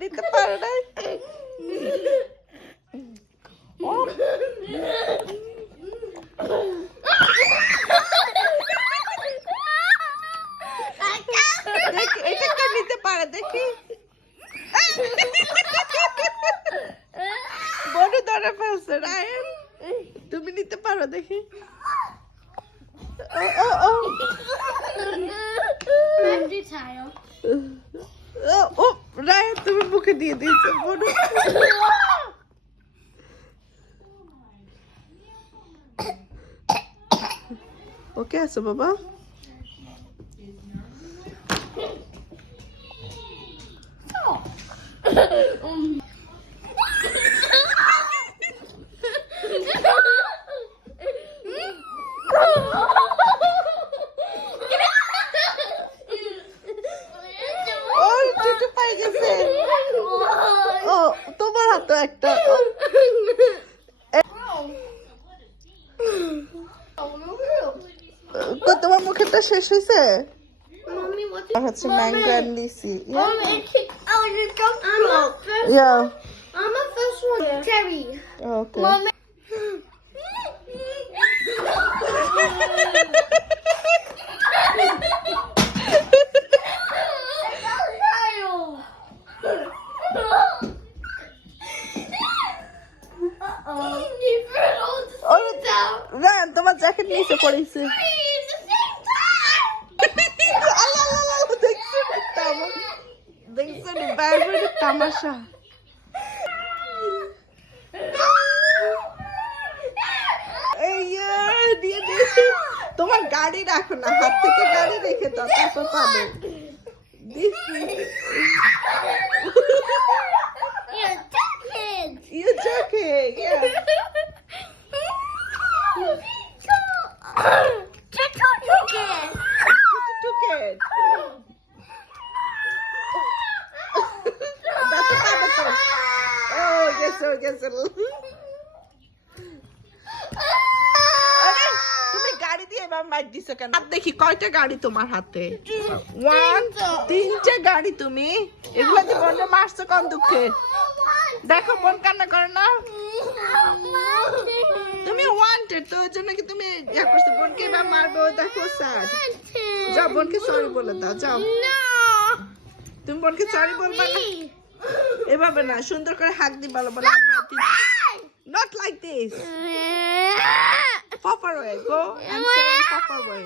দিতে পারো না। এটা কে নিতে পারে দেখি। বড় ধরে ফেলছে রায়ন, তুমি নিতে পারো দেখি। ও রায়ন তুমি মুখে দিয়ে দিয়েছো বড়। ওকে আছো বাবা? তোমার হাতে একটা তোমার মুখেটা শেষ হয়েছে। হচ্ছে mango and lychee. Yeah. I'm a first one. Cherry. Okay. Mommy. Rayan তোমার জ্যাকেট নিচে পড়েছে। দেখছেন বাইরের তামাশা। তোমার গাড়ি রাখো না, হাত থেকে গাড়ি রেখে দাও, তারপর পাবে। You joking? Yeah. Took it. That's a habit. Oh, yes, sir, yes, sir. তুমি গাড়ি দিয়ে এবার মার দিছো কেন? দেখি কয়টা গাড়ি তোমার হাতে? 1 3টে গাড়ি তুমি। এগুলো দিয়ে বন্ধ মারছো কোন দুঃখে? দেখো বোন কান্না করে না। তুমি ওয়ান্টেড তো ওই জন্য কি তুমি ইয়া করছো? বোনকে এবার মারবো, দেখো স্যার। যাও বোনকে সরি বলে দাও, যাও। তুমি বোনকে সরি বলবা না, এভাবে না, সুন্দর করে হাত দিয়ে বলো, বলো not like this. Far away, go and say far away.